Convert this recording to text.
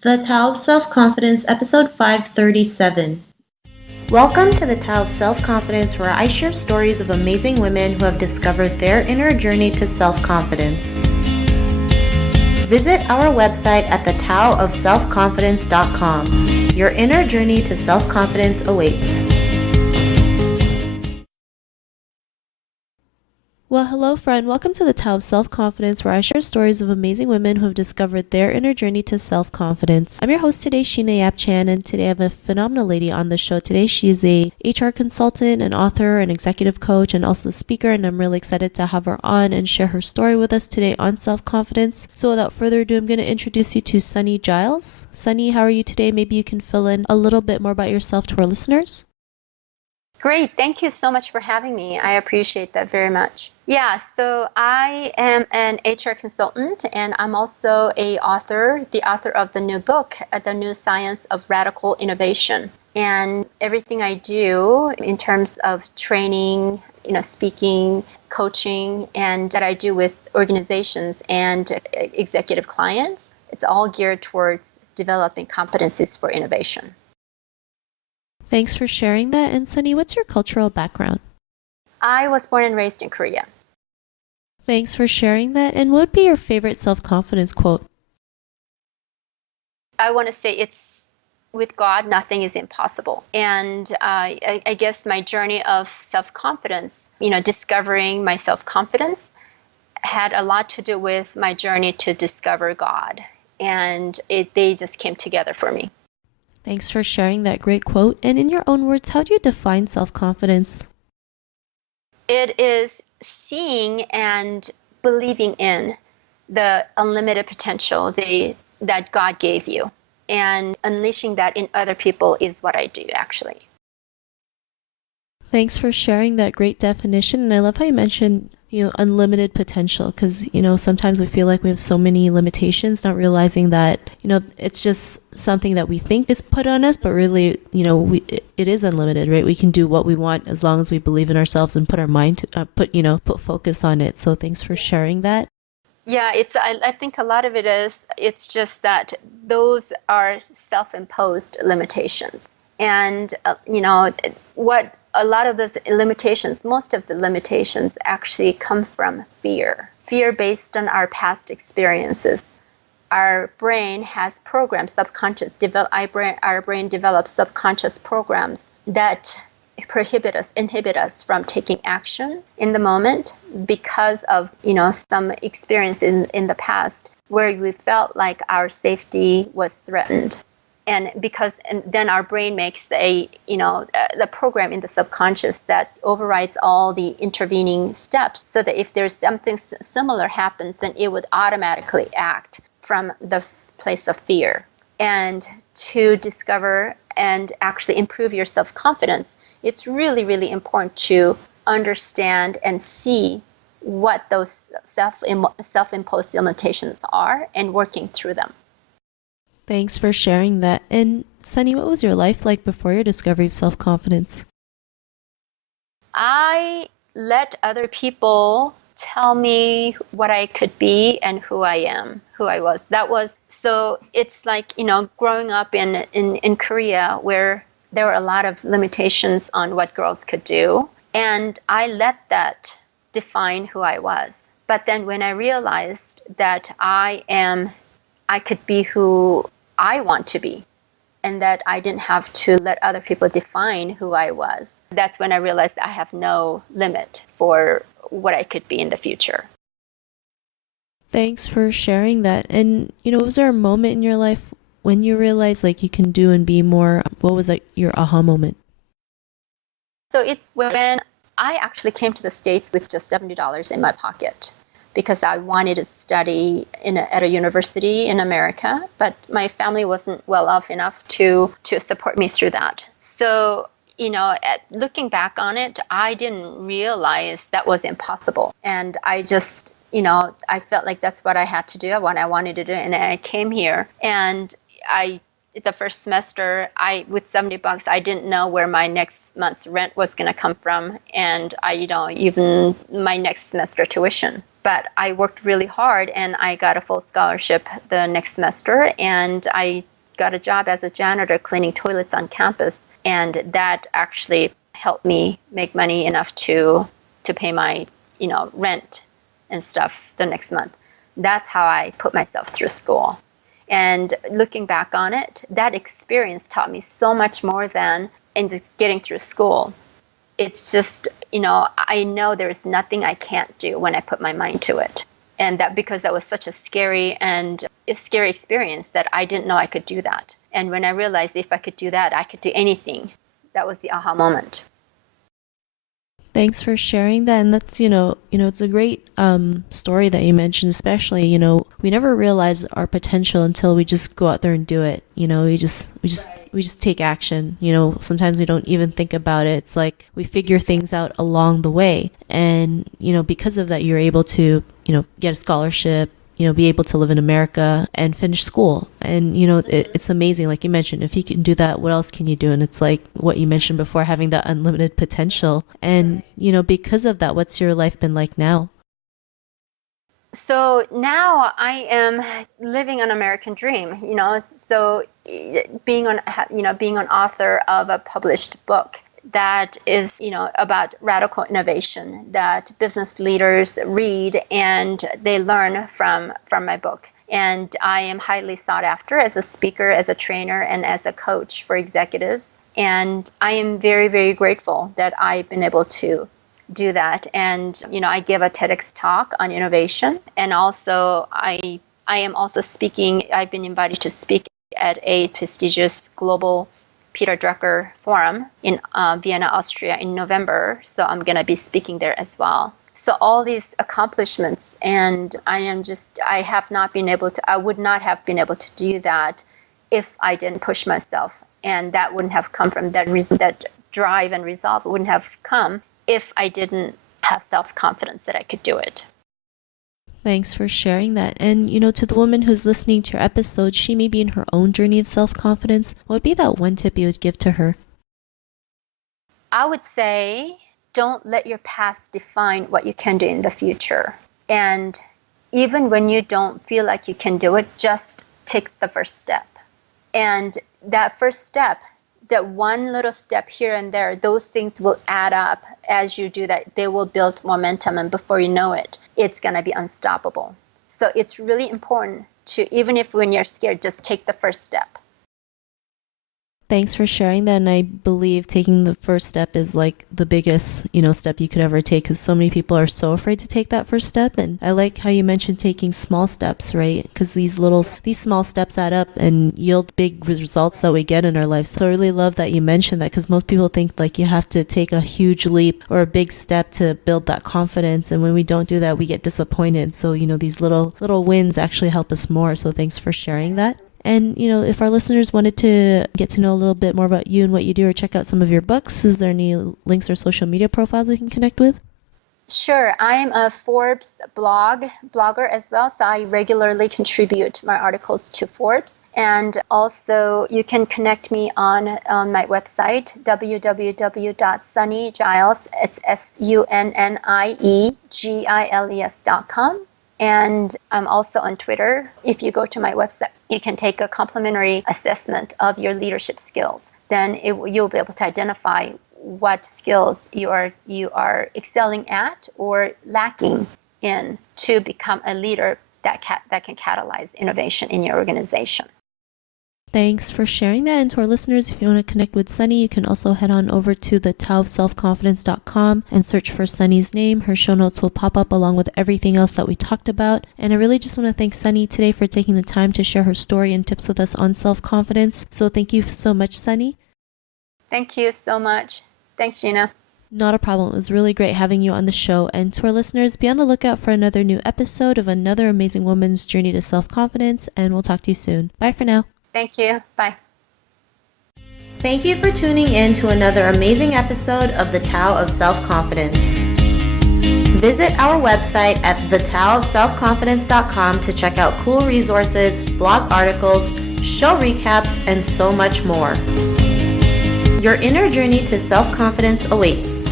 The Tao of Self-Confidence, episode 537. Welcome to the Tao of Self-Confidence, where I share stories of amazing women who have discovered their inner journey to self-confidence. Visit our website at thetaoofselfconfidence.com. Your inner journey to self-confidence awaits. Well, hello, friend. Welcome to the Tao of Self-Confidence, where I share stories of amazing women who have discovered their inner journey to self-confidence. I'm your host today, Sheena Yap Chan, and today I have a phenomenal lady on the show today. She's a HR consultant, an author, an executive coach, and also a speaker, and I'm really excited to have her on and share her story with us today on self-confidence. So without further ado, I'm going to introduce you to Sunnie Giles. Sunnie, how are you today? Maybe you can fill in a little bit more about yourself to our listeners. Great. Thank you so much for having me. I appreciate that very much. Yeah, so I am an HR consultant, and I'm also the author of the new book, The Neuroscience of Radical Innovation. And everything I do in terms of training, speaking, coaching, and that I do with organizations and executive clients, it's all geared towards developing competencies for innovation. Thanks for sharing that. And Sunnie, what's your cultural background? I was born and raised in Korea. Thanks for sharing that. And what would be your favorite self-confidence quote? I want to say it's, with God, nothing is impossible. And I guess my journey of self-confidence, discovering my self-confidence had a lot to do with my journey to discover God. And they just came together for me. Thanks for sharing that great quote. And in your own words, how do you define self-confidence? It is seeing and believing in the unlimited potential that God gave you. And unleashing that in other people is what I do, actually. Thanks for sharing that great definition. And I love how you mentioned unlimited potential, because sometimes we feel like we have so many limitations, not realizing that it's just something that we think is put on us, but really it is unlimited, right? We can do what we want as long as we believe in ourselves and put our mind to put focus on it. So thanks for sharing that. Yeah, I think a lot of it's just that those are self-imposed limitations, and what a lot of those limitations, most of the limitations actually come from fear based on our past experiences. Our brain has programs, our brain develops subconscious programs that inhibit us from taking action in the moment because of, some experience in the past where we felt like our safety was threatened. And then our brain makes the program in the subconscious that overrides all the intervening steps, so that if there's something similar happens, then it would automatically act from the place of fear. And to discover and actually improve your self-confidence, it's really, really important to understand and see what those self-imposed limitations are and working through them. Thanks for sharing that. And Sunnie, what was your life like before your discovery of self-confidence? I let other people tell me what I could be and who I was. So it's like, growing up in Korea, where there were a lot of limitations on what girls could do. And I let that define who I was. But then when I realized that I could be who I want to be, and that I didn't have to let other people define who I was, that's when I realized I have no limit for what I could be in the future. Thanks for sharing that. And, was there a moment in your life when you realized like you can do and be more? What was your aha moment? So it's when I actually came to the States with just $70 in my pocket, because I wanted to study at a university in America, but my family wasn't well off enough to support me through that. So, looking back on it, I didn't realize that was impossible. And I just, I felt like that's what I had to do, what I wanted to do. And I came here, and the first semester, with $70, I didn't know where my next month's rent was going to come from, and even my next semester tuition. but I worked really hard and I got a full scholarship the next semester, and I got a job as a janitor cleaning toilets on campus, and that actually helped me make money enough to pay my rent and stuff the next month. That's how I put myself through school. And looking back on it, that experience taught me so much more than in just getting through school. It's just, I know there's nothing I can't do when I put my mind to it. And that because that was such a scary experience that I didn't know I could do that. And when I realized if I could do that, I could do anything, that was the aha moment. Thanks for sharing that. And that's, it's a great story that you mentioned, especially, we never realize our potential until we just go out there and do it. We just take action. Sometimes we don't even think about it. It's like we figure things out along the way. And, because of that, you're able to, get a scholarship, be able to live in America and finish school. And, it's amazing. Like you mentioned, if you can do that, what else can you do? And it's like what you mentioned before, having that unlimited potential. And, because of that, what's your life been like now? So now I am living an American dream, so being an author of a published book that is, about radical innovation that business leaders read and they learn from my book. And I am highly sought after as a speaker, as a trainer, and as a coach for executives. And I am very, very grateful that I've been able to do that. And, I give a TEDx talk on innovation. And also I am also speaking, I've been invited to speak at a prestigious global Peter Drucker Forum in Vienna, Austria in November. So I'm going to be speaking there as well. So all these accomplishments, and I would not have been able to do that if I didn't push myself. And that wouldn't have come from that reason, that drive and resolve wouldn't have come if I didn't have self-confidence that I could do it. Thanks for sharing that. And, to the woman who's listening to your episode, she may be in her own journey of self-confidence. What would be that one tip you would give to her? I would say, don't let your past define what you can do in the future. And even when you don't feel like you can do it, just take the first step. And that first step, that one little step here and there, those things will add up as you do that. They will build momentum, and before you know it, it's going to be unstoppable. So it's really important to, even if when you're scared, just take the first step. Thanks for sharing that. And I believe taking the first step is like the biggest, step you could ever take, because so many people are so afraid to take that first step. And I like how you mentioned taking small steps, right? Because these small steps add up and yield big results that we get in our lives. So I really love that you mentioned that, because most people think like you have to take a huge leap or a big step to build that confidence. And when we don't do that, we get disappointed. So, these little wins actually help us more. So thanks for sharing that. And, if our listeners wanted to get to know a little bit more about you and what you do, or check out some of your books, is there any links or social media profiles we can connect with? Sure. I'm a Forbes blogger as well, so I regularly contribute my articles to Forbes. And also, you can connect me on my website, www.sunniegiles, it's sunniegiles.com. And I'm also on Twitter. If you go to my website, you can take a complimentary assessment of your leadership skills. Then you'll be able to identify what skills you are excelling at or lacking in to become a leader that can catalyze innovation in your organization. Thanks for sharing that. And to our listeners, if you want to connect with Sunnie, you can also head on over to thetaoofselfconfidence.com and search for Sunnie's name. Her show notes will pop up along with everything else that we talked about. And I really just want to thank Sunnie today for taking the time to share her story and tips with us on self-confidence. So thank you so much, Sunnie. Thank you so much. Thanks, Gina. Not a problem. It was really great having you on the show. And to our listeners, be on the lookout for another new episode of another amazing woman's journey to self-confidence. And we'll talk to you soon. Bye for now. Thank you. Bye. Thank you for tuning in to another amazing episode of The Tao of Self-Confidence. Visit our website at thetaoofselfconfidence.com to check out cool resources, blog articles, show recaps, and so much more. Your inner journey to self-confidence awaits.